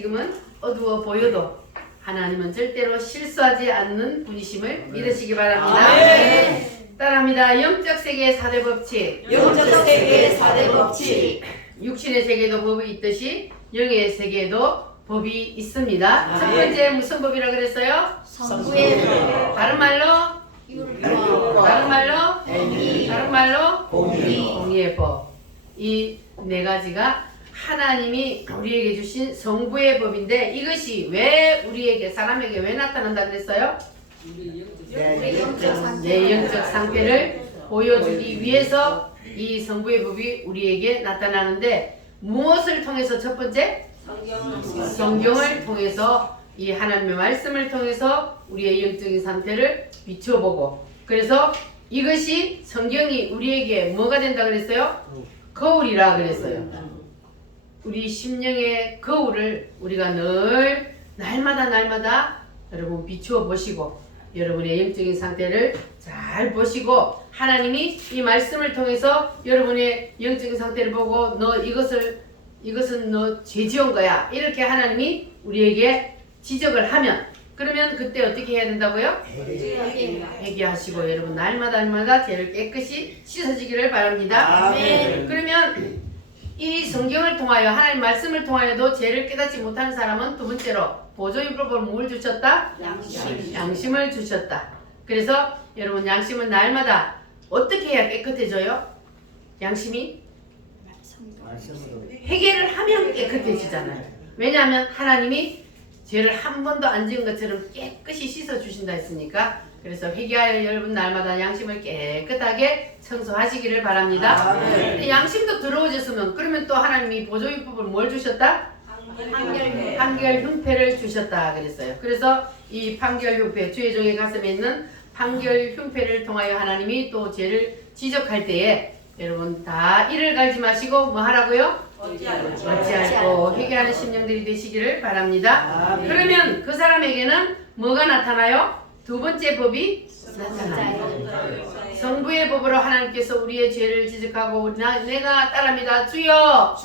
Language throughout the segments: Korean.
지금은 어두워 보여도 하나님은 절대로 실수하지 않는 분이심을 믿으시기 바랍니다. 따라합니다. 영적 세계의 4대 법칙. 영적 세계의 4대 법칙. 육신의 세계에도 법이 있듯이 영의 세계에도 법이 있습니다. 첫 번째 무슨 법이라 그랬어요? 성부의 법. 다른 말로 율법. 다른 말로 공의. 다른 말로 공의. 공의의 법. 이 네 가지가 하나님이 우리에게 주신 성부의 법인데 이것이 왜 우리에게 사람에게 왜 나타난다 그랬어요? 우리 영적 상태. 내 영적 상태를 보여주기 위해서 이 성부의 법이 우리에게 나타나는데 무엇을 통해서 첫 번째? 성경을 통해서 이 하나님의 말씀을 통해서 우리의 영적인 상태를 비춰보고 그래서 이것이 성경이 우리에게 뭐가 된다 그랬어요? 거울이라 그랬어요. 우리 심령의 거울을 우리가 늘 날마다 여러분 비추어 보시고 여러분의 영적인 상태를 잘 보시고 하나님이 이 말씀을 통해서 여러분의 영적인 상태를 보고 너 이것은 너 죄 지은 거야 이렇게 하나님이 우리에게 지적을 하면 그러면 그때 어떻게 해야 된다고요? 회개하시고 여러분 날마다 죄를 깨끗이 씻어지기를 바랍니다. 그러면 이 성경을 통하여 하나님 말씀을 통하여도 죄를 깨닫지 못하는 사람은 두 번째로 보조율법으로 뭘 주셨다? 양심을 주셨다. 그래서 여러분 양심은 날마다 어떻게 해야 깨끗해져요? 양심이 회개를 하면 깨끗해지잖아요. 왜냐하면 하나님이 죄를 한 번도 안 지은 것처럼 깨끗이 씻어주신다 했으니까 그래서 회개하여 여러분 날마다 양심을 깨끗하게 청소하시기를 바랍니다. 양심도 더러워졌으면 그러면 또 하나님이 보조율법을 뭘 주셨다? 판결 흉패를 주셨다 그랬어요. 그래서 이 판결 흉패 주의 종의 가슴에 있는 판결 흉패를 통하여 하나님이 또 죄를 지적할 때에 여러분 다 이를 갈지 마시고 뭐 하라고요? 어찌할꼬 회개하는 심령들이 되시기를 바랍니다. 그러면 그 사람에게는 뭐가 나타나요? 두 번째 법이 나타나요. 성부의 법으로 하나님께서 우리의 죄를 지적하고 내가 따릅니다. 주여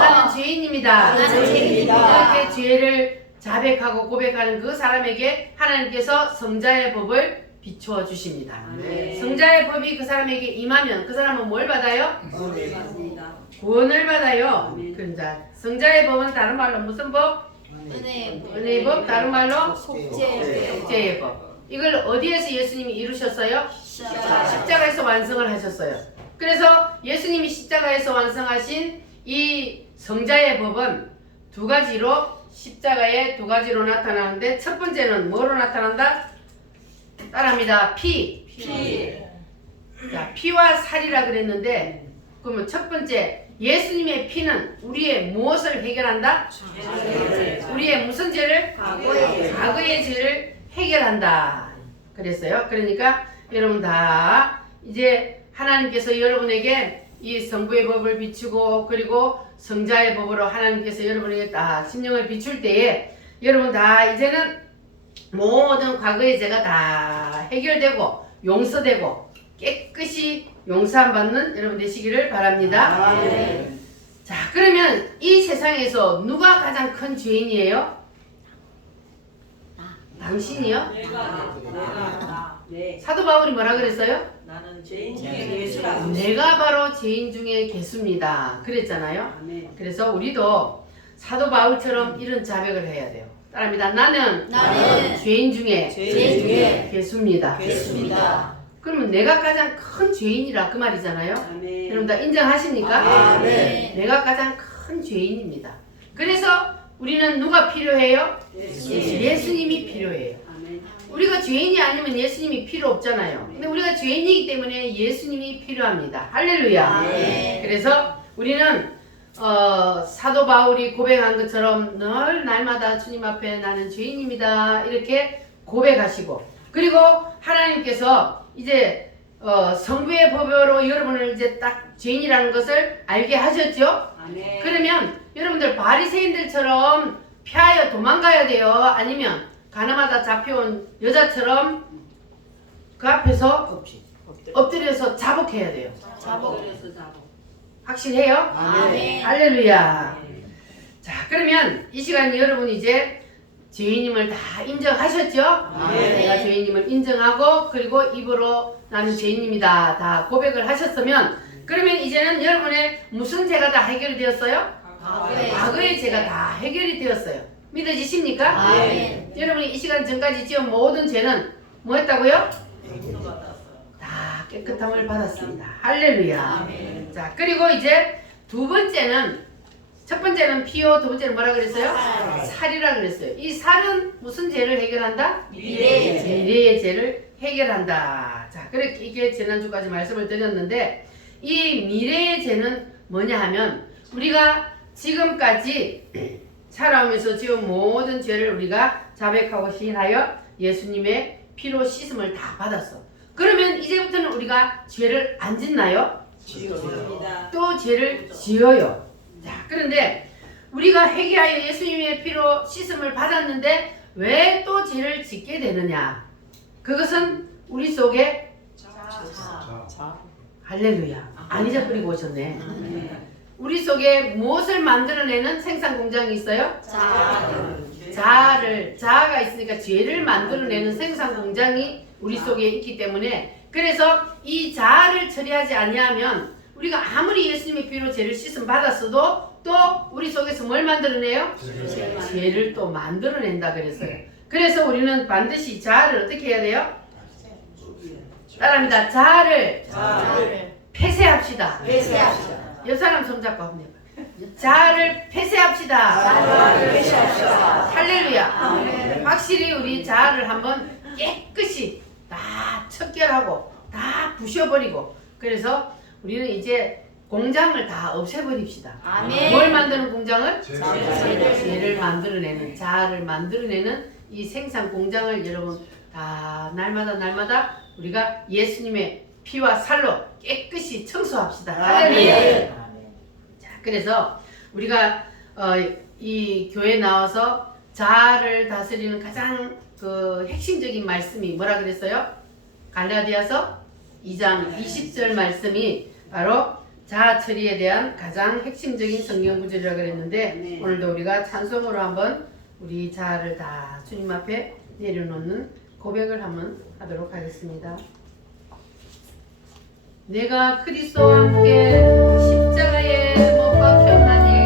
나는 죄인입니다. 이렇게 죄를 자백하고 고백하는 그 사람에게 하나님께서 성자의 법을 비추어 주십니다. 성자의 법이 그 사람에게 임하면 그 사람은 뭘 받아요? 구원을 받아요. 그런자 성자의 법은 다른 말로 무슨 법? 은혜의 법. 다른 말로 속죄의 법. 이걸 어디에서 예수님이 이루셨어요? 십자가에서 완성을 하셨어요. 그래서 예수님이 십자가에서 완성하신 이 성자의 법은 두 가지로 십자가에 두 가지로 나타나는데 첫 번째는 뭐로 나타난다? 따라합니다. 피. 자, 피와 살이라 그랬는데 그러면 첫 번째 예수님의 피는 우리의 무엇을 해결한다? 우리의 무슨 죄를? 과거의 죄를 해결한다. 그랬어요. 그러니까 여러분 다 이제 하나님께서 여러분에게 이 성부의 법을 비추고 그리고 성자의 법으로 하나님께서 여러분에게 다 심령을 비출 때에 여러분 다 이제는 모든 과거의 죄가 다 해결되고 용서되고 깨끗이 용서함 받는 여러분 되시기를 바랍니다. 자, 그러면 이 세상에서 누가 가장 큰 죄인이에요? 당신이요? 사도 바울이 뭐라 그랬어요? 나는 죄인 중에 예수라. 내가 바로 죄인 중에 개수입니다. 그랬잖아요. 그래서 우리도 사도 바울처럼 이런 자백을 해야 돼요. 따라합니다. 나는 죄인 중에 개수입니다. 그러면 내가 가장 큰 죄인이라 그 말이잖아요. 여러분 다 인정하십니까? 내가 가장 큰 죄인입니다. 그래서 우리는 누가 필요해요? 예수님이 필요해요. 우리가 죄인이 아니면 예수님이 필요 없잖아요. 근데 우리가 죄인이기 때문에 예수님이 필요합니다. 할렐루야. 그래서 우리는 사도 바울이 고백한 것처럼 늘 날마다 주님 앞에 나는 죄인입니다. 이렇게 고백하시고 그리고 하나님께서 이제 성부의 법으로 여러분을 이제 딱 죄인이라는 것을 알게 하셨죠? 그러면 여러분들 바리새인들처럼 피하여 도망가야 돼요? 아니면 가늠하다 잡혀온 여자처럼 그 앞에서 엎드려서 자복해야 돼요? 확실해요? 할렐루야. 자, 그러면 이 시간 여러분 이제 죄인임을 다 인정하셨죠? 네. 내가 죄인임을 인정하고 그리고 입으로 나는 죄인입니다. 다 고백을 하셨으면 그러면 이제는 여러분의 무슨 죄가 다 해결이 되었어요? 과거의 죄가 다 해결이 되었어요. 믿어지십니까? 아멘. 여러분이 이 시간 전까지 지은 모든 죄는 뭐 했다고요? 다 깨끗함을 받았습니다. 할렐루야. 아멘. 자, 그리고 이제 두 번째는 첫 번째는 피요, 두 번째는 뭐라 그랬어요? 살이라 그랬어요. 이 살은 무슨 죄를 해결한다? 미래의 죄. 미래의 죄를 해결한다. 자, 그렇게 이게 지난주까지 말씀을 드렸는데 이 미래의 죄는 뭐냐 하면 우리가 지금까지 살아오면서 지금 모든 죄를 우리가 자백하고 시인하여 예수님의 피로 씻음을 다 받았어. 그러면 이제부터는 우리가 죄를 안 짓나요? 또 죄를 지어요. 자, 그런데 우리가 회개하여 예수님의 피로 씻음을 받았는데 왜 또 죄를 짓게 되느냐? 그것은 우리 속에 할렐루야. 안 잊어버리고 오셨네. 우리 속에 무엇을 만들어내는 생산 공장이 있어요? 자아가 있으니까 죄를 만들어내는 생산 공장이 우리 속에 있기 때문에 그래서 이 자아를 처리하지 아니하면 우리가 아무리 예수님의 피로 죄를 씻음 받았어도 또 우리 속에서 뭘 만들어내요? 죄를 또 만들어낸다 그랬어요. 그래서 우리는 반드시 자아를 어떻게 해야 돼요? 따라합니다. 자아를 폐쇄합시다. 옆 사람 손잡고 한번 해봐. 자아를 폐쇄합시다. 할렐루야. 확실히 우리 자아를 한번 깨끗이 다 척결하고 다 부셔버리고 그래서 우리는 이제 공장을 다 없애버립시다. 아멘. 뭘 만드는 공장을? 죄를. 죄를 만들어내는 자아를 만들어내는 이 생산 공장을 여러분 다 날마다 우리가 예수님의 피와 살로 깨끗이 청소합시다. 할렐루야. 자, 그래서 우리가 이 교회 나와서 자아를 다스리는 가장 그 핵심적인 말씀이 뭐라 그랬어요? 갈라디아서 2장 20절 말씀이 바로 자아 처리에 대한 가장 핵심적인 성경 구절이라고 그랬는데 오늘도 우리가 찬송으로 한번 우리 자아를 다 주님 앞에 내려놓는 고백을 한번 하도록 하겠습니다. 내가 그리스도와 함께 십자가에 못 박혔나니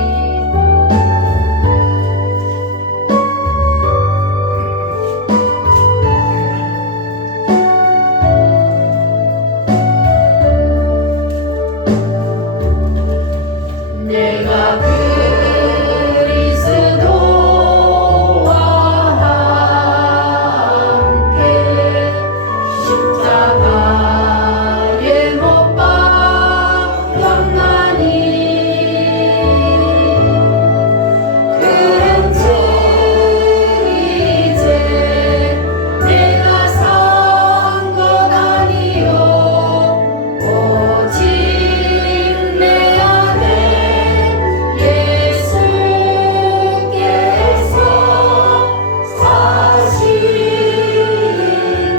내가 그리스도와 함께 십자가에 못 박혔나니 그런즉 이제 내가 산 것 아니요 오직 내 안에 예수께서 사신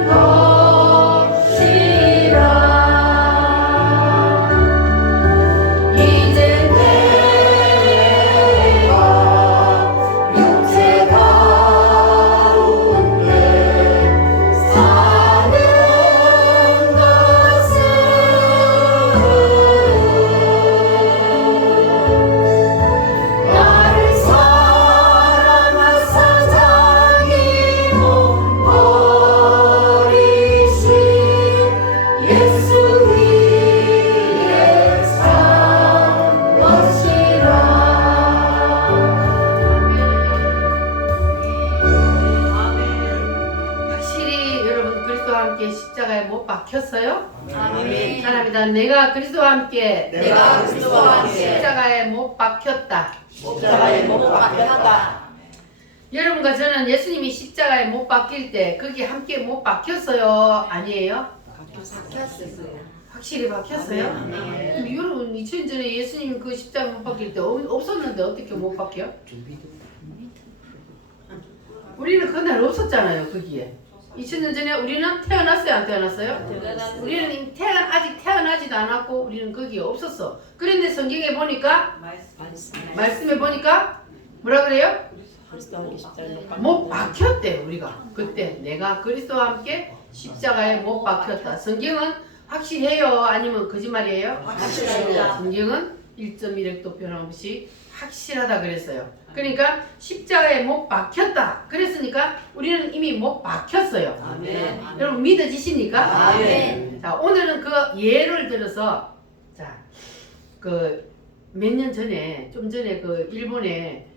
것이라 이제 내가 육체 가운데 사는 것은 나를 사랑하사 자기 몸 버리신 예수 위에 산 것이라. 확실히 여러분 그리스도와 함께 십자가에 못 박혔어요? 아멘. 사람이다. 내가 그리스도와 함께 내가 그리스도와 함께 십자가에 못 박혔다. 십자가에 못 박혔다. 여러분과 저는 예수님이 십자가에 못 박힐 때 거기 함께 못 박혔어요? 아니에요? 박혔어요. 확실히 박혔어요? 그럼 여러분 2000년 전에 예수님 그 십자가 못 박힐 때 없었는데 어떻게 못 박혀? 우리는 그날 없었잖아요 거기에. 2000년 전에 우리는 태어났어요 안 태어났어요? 우리는 아직 태어나지도 않았고 우리는 거기에 없었어. 그런데 성경에 보니까 말씀에 보니까 뭐라 그래요? 그리스도와 함께 십자가에 못 박혔대요. 우리가 그때 내가 그리스도와 함께 십자가에 못 박혔다. 성경은 확실해요? 아니면 거짓말이에요? 확실합니다. 성경은 1.1핵도 변함없이 확실하다 그랬어요. 그러니까 십자가에 못 박혔다. 그랬으니까 우리는 이미 못 박혔어요. 아멘. 여러분 믿어지십니까? 아멘. 자, 오늘은 그 예를 들어서 자, 그 몇 년 전에 좀 전에 그 일본에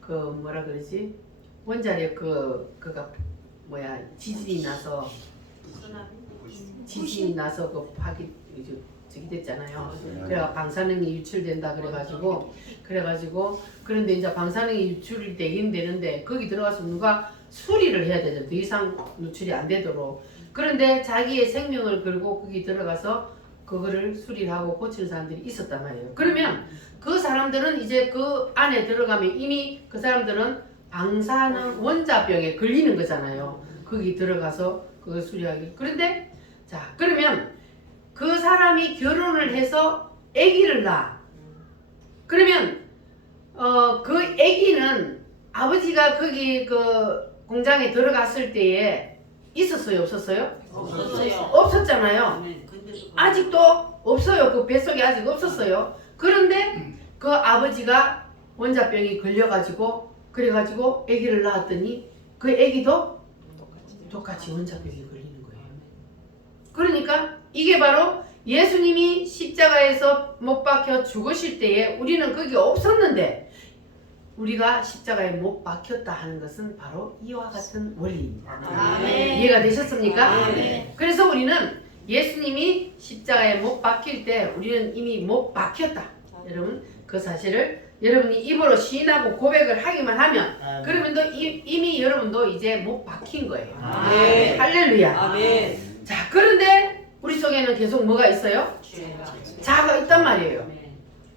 그 뭐라 그러지? 원자력 그가 뭐야 지진이 나서 그 파기 저기 됐잖아요. 그래가 방사능이 유출된다 그래가지고 그런데 이제 방사능이 유출이 되긴 되는데 거기 들어가서 누가 수리를 해야 되죠. 더 이상 누출이 안 되도록. 그런데 자기의 생명을 걸고 거기 들어가서 그거를 수리를 하고 고치는 사람들이 있었단 말이에요. 그러면 그 사람들은 이제 그 안에 들어가면 이미 그 사람들은 방사능 원자병에 걸리는 거잖아요. 거기 들어가서 그걸 수리하기. 그런데 자 그러면 그 사람이 결혼을 해서 아기를 낳아. 그러면 그 아기는 아버지가 거기 그 공장에 들어갔을 때에 있었어요, 없었어요? 없었어요. 없었잖아요. 아직도 없어요. 그 뱃속에 아직 없었어요. 그런데 그 아버지가 원자병이 걸려가지고 그래가지고 아기를 낳았더니 그 아기도 똑같이 원자병이 걸리는 거예요. 그러니까 이게 바로 예수님이 십자가에서 못 박혀 죽으실 때에 우리는 거기 없었는데 우리가 십자가에 못 박혔다 하는 것은 바로 이와 같은 원리입니다. 아멘. 이해가 되셨습니까? 아멘. 그래서 우리는 예수님이 십자가에 못 박힐 때 우리는 이미 못 박혔다. 여러분 그 사실을 여러분이 입으로 시인하고 고백을 하기만 하면 그러면 이미 여러분도 이제 못 박힌 거예요. 아멘. 할렐루야. 아멘. 자 그런데 우리 속에는 계속 뭐가 있어요? 자아가 있단 말이에요.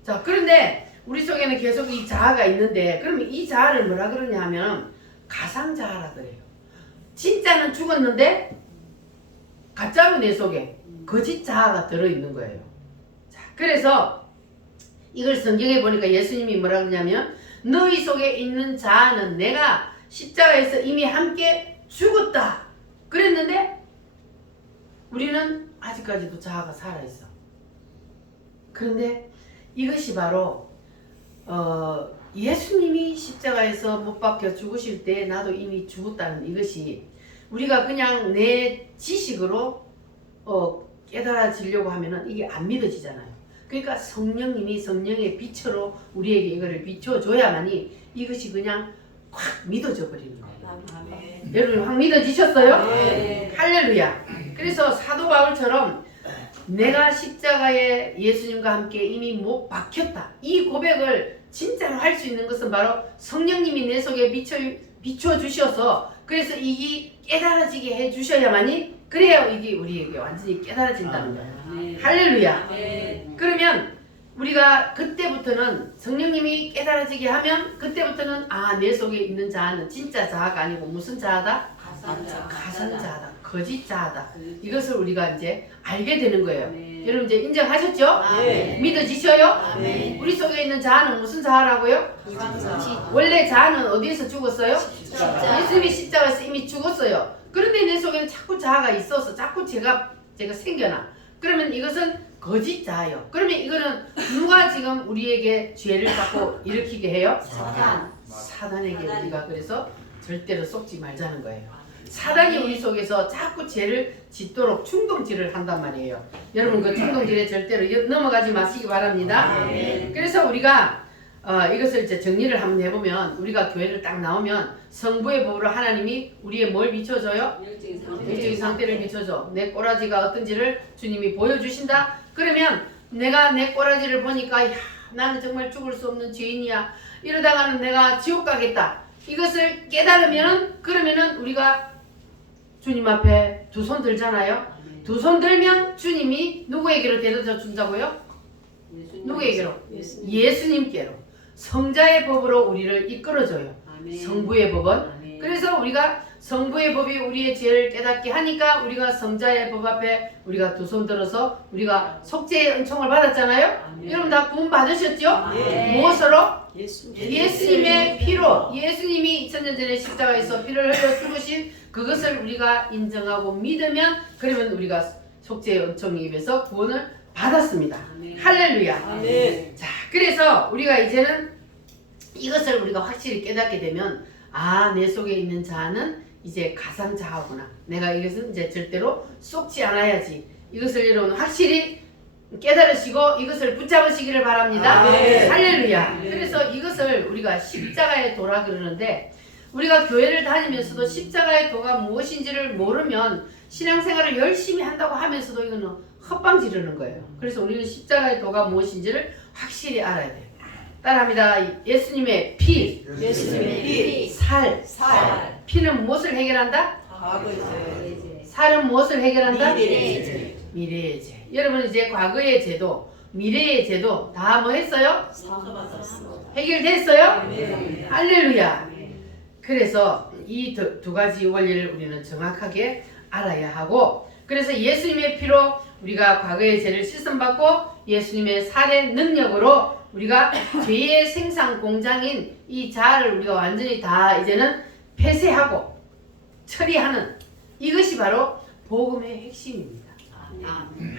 자 그런데 우리 속에는 계속 이 자아가 있는데 그러면 이 자아를 뭐라 그러냐 하면 가상자아라 그래요. 진짜는 죽었는데 가짜로 내 속에 거짓 자아가 들어있는 거예요. 자 그래서 이걸 성경에 보니까 예수님이 뭐라 그러냐면 너희 속에 있는 자아는 내가 십자가에서 이미 함께 죽었다 그랬는데 우리는 아직까지도 자아가 살아있어. 그런데 이것이 바로 예수님이 십자가에서 못 박혀 죽으실 때 나도 이미 죽었다는 이것이 우리가 그냥 내 지식으로 깨달아지려고 하면은 이게 안 믿어지잖아요. 그러니까 성령님이 성령의 빛으로 우리에게 이거를 비춰줘야만이 이것이 그냥 확 믿어져 버리는 거예요. 아멘. 여러분 확 믿어지셨어요? 네. 할렐루야. 그래서 사도 바울처럼 내가 십자가에 예수님과 함께 이미 못 박혔다. 이 고백을 진짜로 할 수 있는 것은 바로 성령님이 내 속에 비춰주셔서 그래서 이게 깨달아지게 해주셔야만이 그래야 이게 우리에게 완전히 깨달아진다는 거예요. 할렐루야. 그러면 우리가 그때부터는 성령님이 깨달아지게 하면 그때부터는 내 속에 있는 자아는 진짜 자아가 아니고 무슨 자아다? 가상자아다. 거짓 자아다. 이것을 우리가 이제 알게 되는 거예요. 여러분 이제 인정하셨죠? 네. 믿어지셔요? 네. 우리 속에 있는 자아는 무슨 자아라고요? 원래 자아는 어디에서 죽었어요? 십자가. 예수님이 십자가에서 이미 죽었어요. 그런데 내 속에는 자꾸 자아가 있어서 자꾸 제가 생겨나. 그러면 이것은 거짓 자아예요. 그러면 이거는 누가 지금 우리에게 죄를 자꾸 일으키게 해요? 사단에게 우리가 그래서 절대로 속지 말자는 거예요. 사단이 우리 속에서 자꾸 죄를 짓도록 충동질을 한단 말이에요. 여러분 그 충동질에 절대로 넘어가지 마시기 바랍니다. 그래서 우리가 이것을 이제 정리를 한번 해보면 우리가 교회를 딱 나오면 성부의 법으로 하나님이 우리의 뭘 비춰줘요? 일적인 상태를 비춰줘. 내 꼬라지가 어떤지를 주님이 보여주신다. 그러면 내가 내 꼬라지를 보니까 야, 나는 정말 죽을 수 없는 죄인이야. 이러다가는 내가 지옥 가겠다. 이것을 깨달으면 그러면은 우리가 주님 앞에 두 손 들잖아요. 두 손 들면 주님이 누구에게로 데려다 준다고요? 누구에게로? 예수님께로. 성자의 법으로 우리를 이끌어줘요. 성부의 법은. 그래서 우리가 성부의 법이 우리의 죄를 깨닫게 하니까 우리가 성자의 법 앞에 우리가 두 손 들어서 우리가 속죄의 은총을 받았잖아요. 여러분 다 구원 받으셨죠? 네. 무엇으로? 예수님. 예수님의 피로, 예수님이 2000년 전에 십자가에서 피를 흘려 죽으신 그것을 우리가 인정하고 믿으면 그러면 우리가 속죄의 은총에 입에서 구원을 받았습니다. 할렐루야. 아멘. 자, 그래서 우리가 이제는 이것을 우리가 확실히 깨닫게 되면 아, 내 속에 있는 자아는 이제 가상자아구나. 내가 이것은 이제 절대로 쏟지 않아야지. 이것을 여러분 확실히 깨달으시고 이것을 붙잡으시기를 바랍니다. 아멘. 할렐루야. 네. 그래서 이것을 우리가 십자가의 도라 그러는데 우리가 교회를 다니면서도 십자가의 도가 무엇인지를 모르면 신앙생활을 열심히 한다고 하면서도 이거는 헛방 지르는 거예요. 그래서 우리는 십자가의 도가 무엇인지를 확실히 알아야 돼요. 따라합니다. 예수님의 피, 예수님의 피, 살. 살, 피는 무엇을 해결한다? 과거의 죄, 살은 무엇을 해결한다? 미래의 죄, 미래의 죄. 여러분 이제 과거의 죄도 미래의 죄도 다 뭐 했어요? 상받았어. 해결됐어요? 아멘. 할렐루야. 그래서 이 두 가지 원리를 우리는 정확하게 알아야 하고 그래서 예수님의 피로 우리가 과거의 죄를 씻음받고 예수님의 살의 능력으로 우리가 죄의 생산 공장인 이 자아를 우리가 완전히 다 이제는 폐쇄하고 처리하는 이것이 바로 복음의 핵심입니다.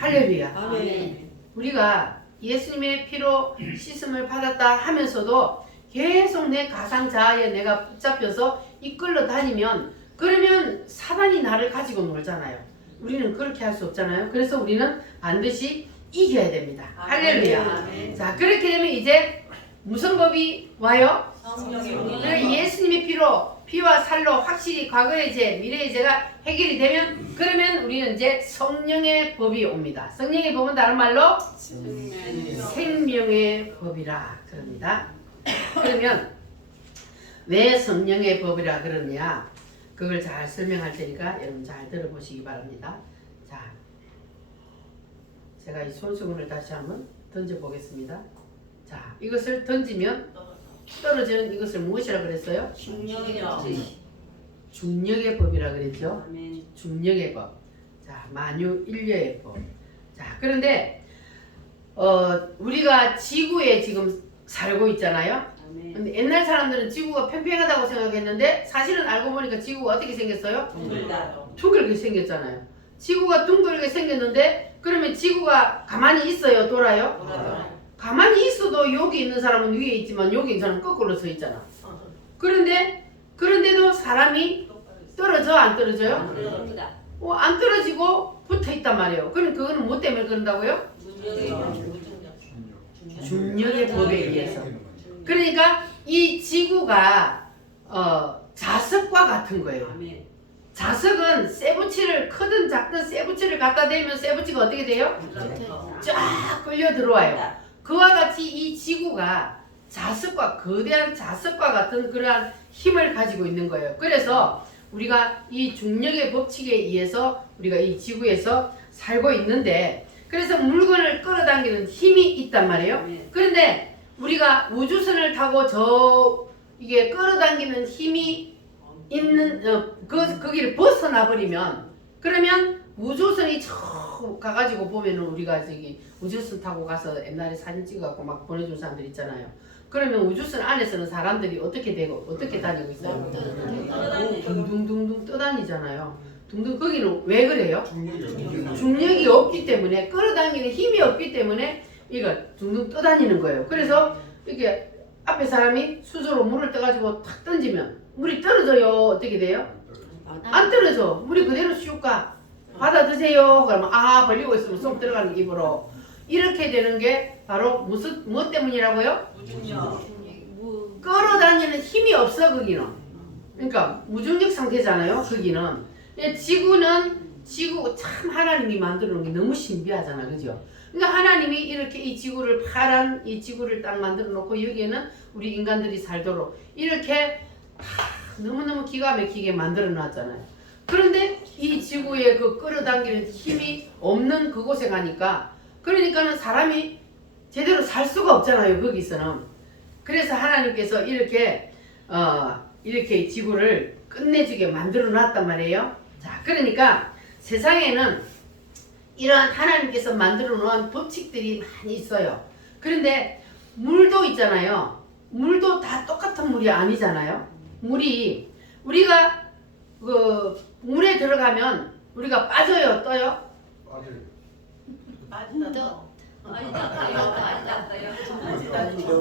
할렐루야. 아멘. 우리가 예수님의 피로 씻음을 받았다 하면서도 계속 내 가상 자아에 내가 붙잡혀서 이끌러 다니면 그러면 사단이 나를 가지고 놀잖아요. 우리는 그렇게 할 수 없잖아요. 그래서 우리는 반드시 이겨야 됩니다. 할렐루야. 아멘. 자, 그렇게 되면 이제 무슨 법이 와요? 성령의 예수님의 피로 피와 살로 확실히 과거의 죄, 미래의 죄가 해결이 되면 그러면 우리는 이제 성령의 법이 옵니다. 성령의 법은 다른 말로 생명의 법이라 그럽니다. 그러면 왜 성령의 법이라 그러냐? 그걸 잘 설명할 테니까 여러분 잘 들어보시기 바랍니다. 자, 제가 이 손수건을 다시 한번 던져 보겠습니다. 자, 이것을 던지면 떨어지는 이것을 무엇이라 그랬어요? 중력의 법이라 그랬죠. 중력의 법. 자, 만유인력의 법. 자, 그런데 우리가 지구에 지금 살고 있잖아요. 근데 옛날 사람들은 지구가 평평하다고 생각했는데 사실은 알고 보니까 지구가 어떻게 생겼어요? 둥글게 생겼잖아요. 지구가 둥글게 생겼는데 그러면 지구가 가만히 있어요? 돌아요? 가만히 있어도 여기 있는 사람은 위에 있지만 여기 있는 사람은 거꾸로 서 있잖아. 그런데도 사람이 떨어져 안 떨어져요? 안 떨어지고 붙어 있단 말이에요. 그럼 그거는 뭐 때문에 그런다고요? 중력의 법에 의해서. 그러니까 이 지구가 자석과 같은 거예요. 자석은 쇠붙이를 크든 작든 쇠붙이를 갖다 대면 쇠붙이가 어떻게 돼요? 쫙 끌려 들어와요. 그와 같이 이 지구가 자석과 거대한 자석과 같은 그러한 힘을 가지고 있는 거예요. 그래서 우리가 이 중력의 법칙에 의해서 우리가 이 지구에서 살고 있는데 그래서 물건을 끌어당기는 힘이 있단 말이에요. 그런데 우리가 우주선을 타고 이게 끌어당기는 힘이 있는 거기를 벗어나 버리면 그러면 우주선이 저 가가지고 보면은 우리가 저기 우주선 타고 가서 옛날에 사진 찍어갖고 막 보내준 사람들 있잖아요. 그러면 우주선 안에서는 사람들이 어떻게 되고 어떻게 다니고 있어요? 둥둥둥둥 떠다니잖아요. 둥둥 거기는 왜 그래요? 중력이 없기 때문에 끌어당기는 힘이 없기 때문에 이거 둥둥 떠다니는 거예요. 그래서 이렇게 앞에 사람이 수저로 물을 떠가지고 탁 던지면 물이 떨어져요. 어떻게 돼요? 안 떨어져. 물이 그대로 슉 가. 받아 드세요. 그러면 벌리고 있으면 쏙 들어가는 입으로. 이렇게 되는 게 바로 무엇 때문이라고요? 끌어다니는 힘이 없어 거기는. 그러니까 무중력 상태잖아요. 거기는. 지구 참 하나님이 만들어 놓은 게 너무 신비하잖아. 그죠? 그러니까 하나님이 이렇게 이 지구를 파란 이 지구를 딱 만들어 놓고 여기에는 우리 인간들이 살도록 이렇게 너무너무 기가 막히게 만들어 놨잖아요. 그런데 이 지구에 그 끌어당기는 힘이 없는 그곳에 가니까 그러니까는 사람이 제대로 살 수가 없잖아요. 거기서는. 그래서 하나님께서 이렇게 지구를 끝내주게 만들어 놨단 말이에요. 자, 그러니까 세상에는 이러한 하나님께서 만들어 놓은 법칙들이 많이 있어요. 그런데 물도 있잖아요. 물도 다 똑같은 물이 아니잖아요. 물이 우리가 그 물에 들어가면 우리가 빠져요, 떠요?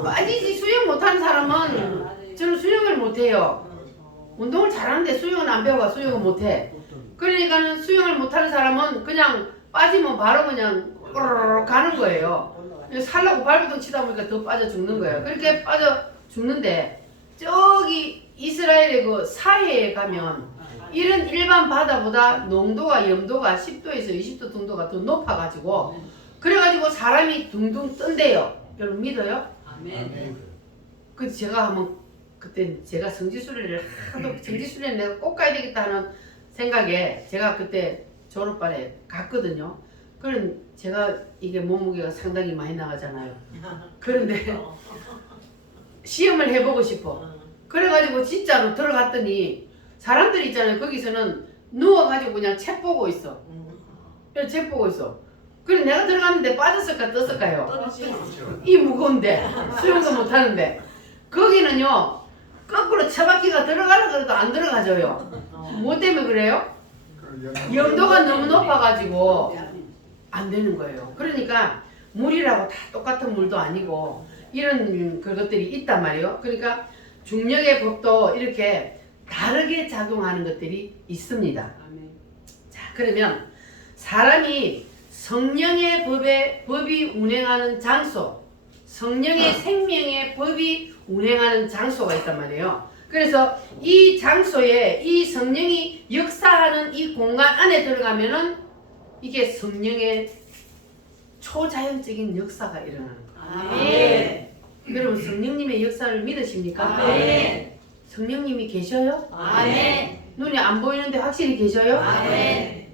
빠지지. 수영 못하는 사람은 저는 수영을 못해요. 운동을 잘하는데 수영은 안 배워가 수영을 못해. 그러니까는 수영을 못하는 사람은 그냥 빠지면 바로 그냥 꼬르륵 가는 거예요. 살라고 발버둥 치다 보니까 더 빠져 죽는 거예요. 그렇게 빠져 죽는데 저기 이스라엘의 그 사해에 가면 이런 일반 바다보다 농도가 염도가 10도에서 20도 정도가 더 높아가지고 그래가지고 사람이 둥둥 뜬대요. 여러분 믿어요? 그 제가 한번 그때 제가 성지순례를 하도 성지순례 내가 꼭 가야 되겠다 하는 생각에 제가 그때 졸업반에 갔거든요. 그럼 제가 이게 몸무게가 상당히 많이 나가잖아요. 그런데 시험을 해보고 싶어. 그래가지고 진짜로 들어갔더니 사람들이 있잖아요. 거기서는 누워가지고 그냥 책 보고 있어. 책 보고 있어. 그래 내가 들어갔는데 빠졌을까 떴을까요? 이 무거운데 수영도 못하는데 거기는요 거꾸로 처박기가 들어가려 그래도 안 들어가져요. 뭐 때문에 그래요? 염도가 너무 높아가지고 안 되는 거예요. 그러니까 물이라고 다 똑같은 물도 아니고 이런 그것들이 있단 말이에요. 그러니까 중력의 법도 이렇게 다르게 작용하는 것들이 있습니다. 자, 그러면 사람이 성령의 법이 운행하는 장소, 성령의 생명의 법이 운행하는 장소가 있단 말이에요. 그래서 이 장소에 이 성령이 역사하는 이 공간 안에 들어가면은 이게 성령의 초자연적인 역사가 일어나는 거예요. 아멘. 여러분 성령님의 역사를 믿으십니까? 아멘. 성령님이 계셔요? 아멘. 눈에 안 보이는데 확실히 계셔요? 아멘.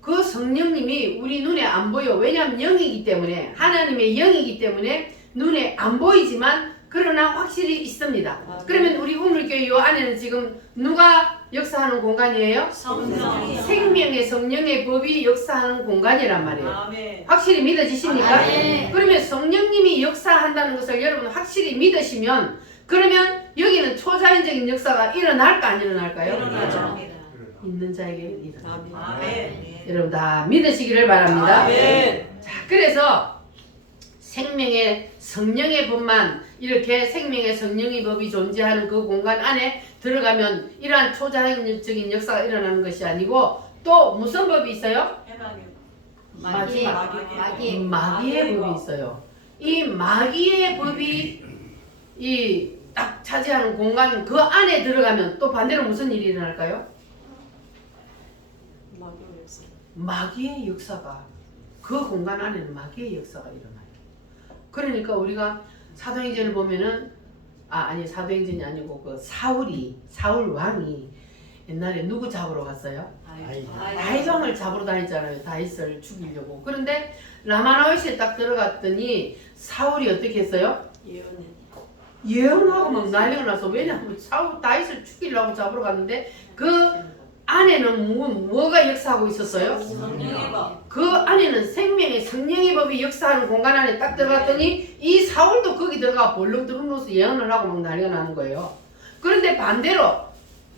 그 성령님이 우리 눈에 안 보여. 왜냐하면 영이기 때문에 하나님의 영이기 때문에 눈에 안 보이지만 그러나 확실히 있습니다. 그러면 우리 우물교회 요 안에는 지금 누가 역사하는 공간이에요? 성령이요. 생명의 성령의 법이 역사하는 공간이란 말이에요. 아멘. 확실히 믿어지십니까? 아멘. 그러면 성령님이 역사한다는 것을 여러분 확실히 믿으시면 그러면 여기는 초자연적인 역사가 일어날까 안 일어날까요? 일어나죠. 있는 자에게 일어나. 아멘. 여러분 다 믿으시기를 바랍니다. 아멘. 자, 그래서 생명의 성령의 법만 이렇게 생명의 성령의 법이 존재하는 그 공간 안에 들어가면 이러한 초자연적인 역사가 일어나는 것이 아니고 또 무슨 법이 있어요? 마귀의 법이 있어요. 이 마귀의 법이 이 딱 차지하는 공간 그 안에 들어가면 또 반대로 무슨 일이 일어날까요? 마귀의 역사가 그 공간 안에는 마귀의 역사가 일어나요. 그러니까 우리가 사도행전을 보면은 아니 사도행전이 아니고 그 사울 왕이 옛날에 누구 잡으러 갔어요? 다윗 왕을 잡으러 다녔잖아요. 다윗을 죽이려고. 그런데 라마나윗에 딱 들어갔더니 사울이 어떻게 했어요? 예언하고 막 난리가 나서 왜냐하면 다윗을 죽이려고 잡으러 갔는데 그 안에는 뭐가 역사하고 있었어요? 성령의 법. 그 안에는 생명의 성령의 법이 역사하는 공간 안에 딱 들어갔더니 이 사울도 거기 들어가 벌렁 들어누워서 예언을 하고 막 난리가 나는 거예요. 그런데 반대로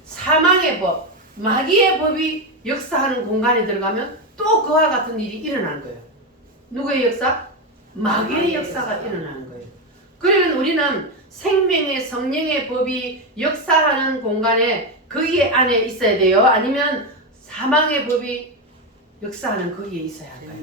사망의 법, 마귀의 법이 역사하는 공간에 들어가면 또 그와 같은 일이 일어나는 거예요. 누구의 역사? 마귀의 역사가 일어나는 거예요. 그러면 우리는 생명의 성령의 법이 역사하는 공간에 거기에 안에 있어야 돼요? 아니면 사망의 법이 역사하는 거기에 있어야 할까요?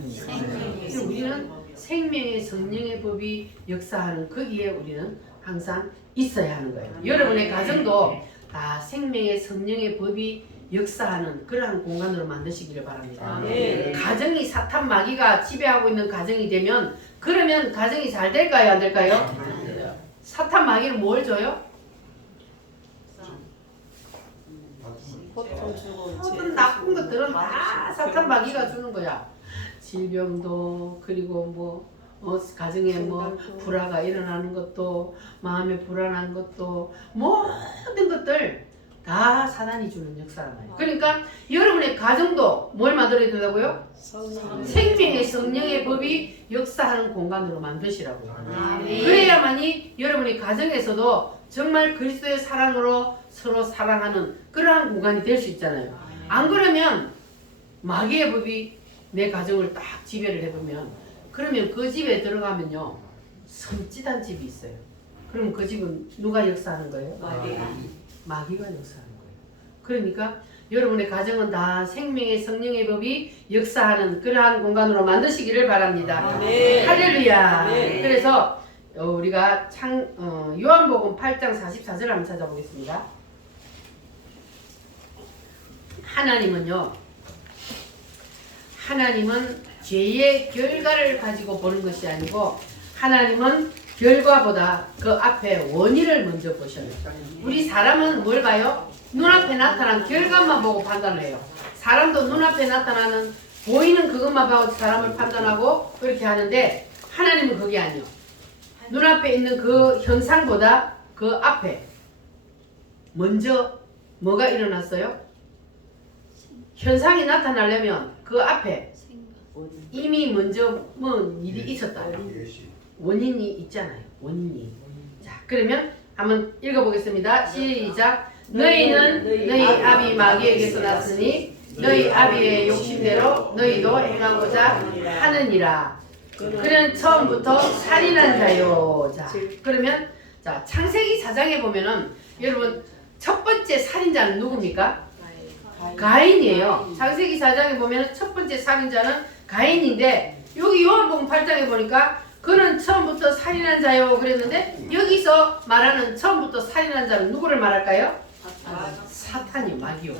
그래서 우리는 생명의 성령의 법이 역사하는 거기에 우리는 항상 있어야 하는 거예요. 여러분의 가정도 다 생명의 성령의 법이 역사하는 그러한 공간으로 만드시기를 바랍니다. 가정이 사탄 마귀가 지배하고 있는 가정이 되면 그러면 가정이 잘 될까요? 안 될까요? 사탄 마귀는 뭘 줘요? 모든 나쁜 것들은 다 사탄 마귀가 주는 거야. 질병도 그리고 가정에 불화가 일어나는 것도 마음에 불안한 것도 모든 것들 다 사단이 주는 역사란 말이에요. 그러니까 여러분의 가정도 뭘 만들어야 된다고요? 생명의 성령의 법이 역사하는 공간으로 만드시라고요. 그래야만이 여러분의 가정에서도 정말 그리스도의 사랑으로 서로 사랑하는 그러한 공간이 될 수 있잖아요. 안 그러면 마귀의 법이 내 가정을 딱 지배를 해보면, 그러면 그 집에 들어가면요 섬찟한 집이 있어요. 그럼 그 집은 누가 역사하는 거예요? 마귀가 역사하는 거예요. 그러니까 여러분의 가정은 다 생명의 성령의 법이 역사하는 그러한 공간으로 만드시기를 바랍니다. 할렐루야. 그래서 우리가 요한복음 8장 44절 한번 찾아보겠습니다. 하나님은 죄의 결과를 가지고 보는 것이 아니고 하나님은 결과보다 그 앞에 원인을 먼저 보셔요. 우리 사람은 뭘 봐요? 눈앞에 나타난 결과만 보고 판단을 해요. 사람도 눈앞에 나타나는 보이는 그것만 보고 사람을 판단하고 그렇게 하는데, 하나님은 그게 아니에요. 눈앞에 있는 그 현상보다 그 앞에 먼저 뭐가 일어났어요? 현상이 나타나려면 그 앞에 이미 먼저 뭐 일이 있었다. 원인이 있잖아요. 원인이. 자, 그러면 한번 읽어보겠습니다. 시작. 너희는 너희 아비 마귀에게서 났으니 너희 아비의 욕심대로 너희도 행하고자 하느니라. 그는 처음부터 살인한 자요. 자, 그러면 자 창세기 4장에 보면은 여러분 첫 번째 살인자는 누굽니까? 가인이에요. 창세기 4장에 보면 첫 번째 살인자는 가인인데, 여기 요한복음 8장에 보니까 그는 처음부터 살인한 자요 그랬는데, 여기서 말하는 처음부터 살인한 자는 누구를 말할까요? 사탄이요. 마귀요.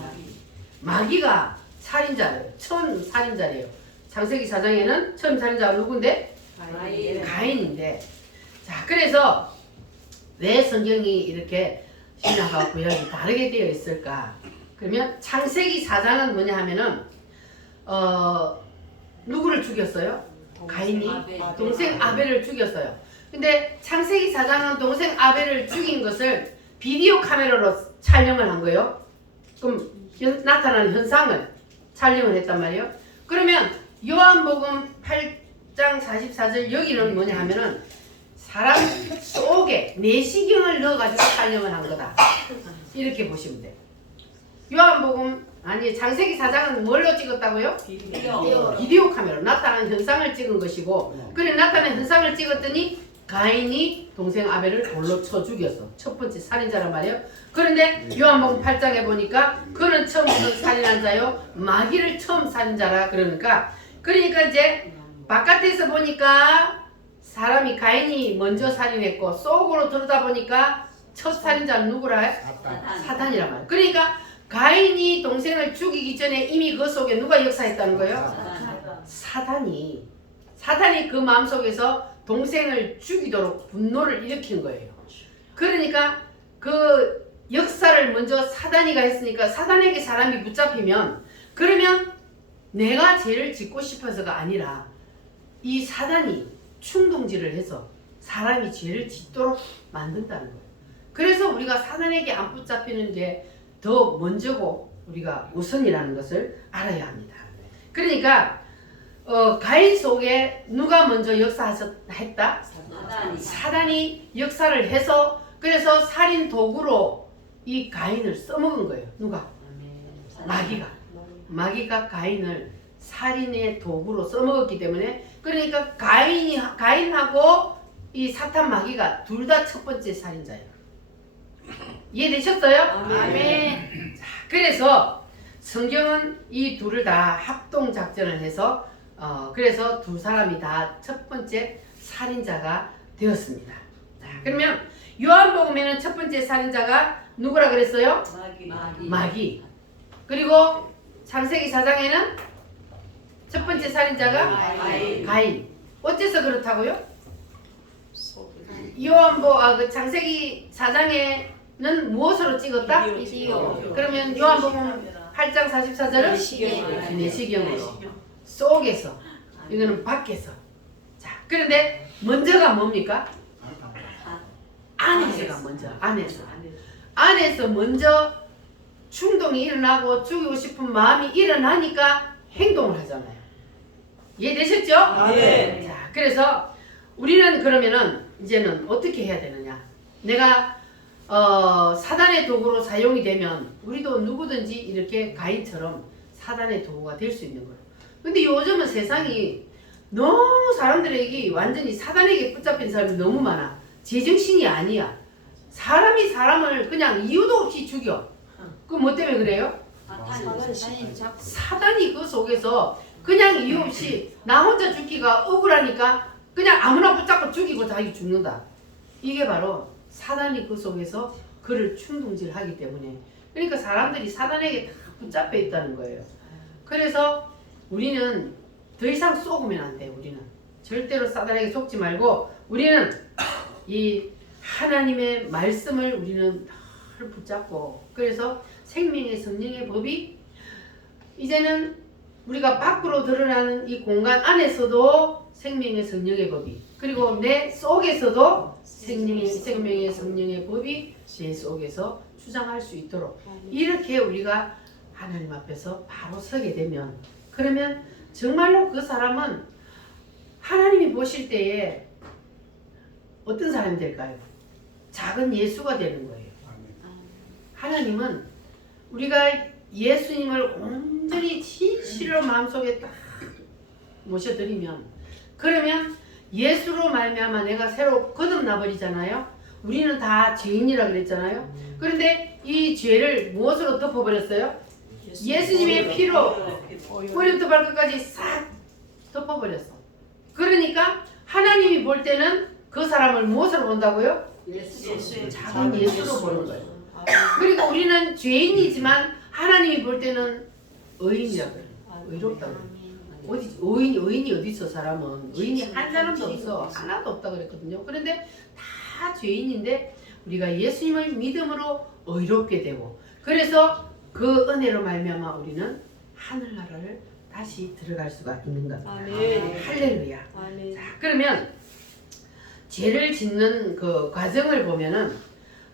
마귀가 살인자예요. 처음 살인자래요. 창세기 4장에는 처음 살인자가 누군데? 가인인데. 자, 그래서 왜 성경이 이렇게 신약과 구약이 다르게 되어 있을까? 그러면 창세기 4장은 뭐냐 하면은 누구를 죽였어요? 가인이 동생 아벨을 죽였어요. 근데 창세기 4장은 동생 아벨을 죽인 것을 비디오 카메라로 촬영을 한 거예요. 그럼 나타나는 현상을 촬영을 했단 말이에요. 그러면 요한복음 8장 44절 여기는 뭐냐 하면은 사람 속에 내시경을 넣어가지고 촬영을 한 거다. 이렇게 보시면 돼요. 요한복음 창세기 4장은 뭘로 찍었다고요? 비디오 카메라로 나타나는 현상을 찍은 것이고, 그래 나타나는 현상을 찍었더니 가인이 동생 아벨을 돌로 쳐 죽였어. 첫 번째 살인자란 말이에요. 그런데 요한복음 8장에 보니까 그는 처음부터 살인한 자요 마귀를 처음 살인자라 그러니까 이제 바깥에서 보니까 사람이 가인이 먼저 살인했고, 속으로 들여다보니까 첫 살인자는 누구라? 사탄이란 말이에요. 그러니까 가인이 동생을 죽이기 전에 이미 그 속에 누가 역사했다는 거예요? 사탄이 그 마음속에서 동생을 죽이도록 분노를 일으킨 거예요. 그러니까 그 역사를 먼저 사단이가 했으니까 사단에게 사람이 붙잡히면, 그러면 내가 죄를 짓고 싶어서가 아니라 이 사단이 충동질을 해서 사람이 죄를 짓도록 만든다는 거예요. 그래서 우리가 사단에게 안 붙잡히는 게 더 먼저고 우리가 우선이라는 것을 알아야 합니다. 그러니까 가인 속에 누가 먼저 역사했다? 사단이 역사를 해서, 그래서 살인 도구로 이 가인을 써먹은 거예요. 누가? 마귀가 가인을 살인의 도구로 써먹었기 때문에, 그러니까 가인하고 이 사탄 마귀가 둘 다 첫 번째 살인자예요. 이해되셨어요? 아멘. 자, 그래서 성경은 이 둘을 다 합동 작전을 해서 그래서 두 사람이 다 첫 번째 살인자가 되었습니다. 자, 그러면 요한복음에는 첫 번째 살인자가 누구라 그랬어요? 마귀. 그리고 창세기 4장에는 첫 번째 살인자가 가인. 어째서 그렇다고요? 창세기 4장에는 무엇으로 찍었다? 그러면 요한복음 8장 44절은 내시경으로 속에서, 이거는 밖에서. 자, 그런데 먼저가 뭡니까? 안에서가 먼저. 안에서 먼저 충동이 일어나고 죽이고 싶은 마음이 일어나니까 행동을 하잖아요. 이해되셨죠? 네. 자, 그래서 우리는 그러면은 이제는 어떻게 해야 되느냐? 내가 사단의 도구로 사용이 되면 우리도 누구든지 이렇게 가인처럼 사단의 도구가 될 수 있는 거예요. 근데 요즘은 세상이 너무 사람들에게 완전히 사단에게 붙잡힌 사람이 너무 많아. 제정신이 아니야. 사람이 사람을 그냥 이유도 없이 죽여. 그 뭐 때문에 그래요? 사단이 그 속에서 그냥 이유 없이 나 혼자 죽기가 억울하니까 그냥 아무나 붙잡고 죽이고 자기 죽는다. 이게 바로 사단이 그 속에서 그를 충동질하기 때문에, 그러니까 사람들이 사단에게 다 붙잡혀 있다는 거예요. 그래서 우리는 더 이상 쏘으면 안 돼. 우리는 절대로 사단에게 속지 말고 우리는 이 하나님의 말씀을 우리는 늘 붙잡고, 그래서 생명의 성령의 법이 이제는 우리가 밖으로 드러나는 이 공간 안에서도 생명의 성령의 법이, 그리고 내 속에서도 생명의 성령의 법이 내 속에서 주장할 수 있도록 이렇게 우리가 하나님 앞에서 바로 서게 되면, 그러면 정말로 그 사람은 하나님이 보실 때에 어떤 사람이 될까요? 작은 예수가 되는 거예요. 하나님은 우리가 예수님을 온전히 진실로 마음속에 딱 모셔드리면, 그러면 예수로 말미암아 내가 새로 거듭나 버리잖아요. 우리는 다 죄인이라 그랬잖아요. 그런데 이 죄를 무엇으로 덮어버렸어요? 예수님의 피로 머리부터 발끝까지 싹 덮어버렸어. 그러니까 하나님이 볼 때는 그 사람을 무엇으로 본다고요? 작은 예수로 보는 거예요. 그리고 우리는 죄인이지만 하나님이 볼 때는 의인이라 그래요. 의롭다고 그래요. 의인이 어디 있어? 사람은 의인이 한 사람도 없어. 하나도 없다 그랬거든요. 그런데 다 죄인인데 우리가 예수님을 믿음으로 의롭게 되고, 그래서 그 은혜로 말미암아 우리는 하늘나라를 다시 들어갈 수가 있는 겁니다. 할렐루야. 자, 그러면 죄를 짓는 그 과정을 보면은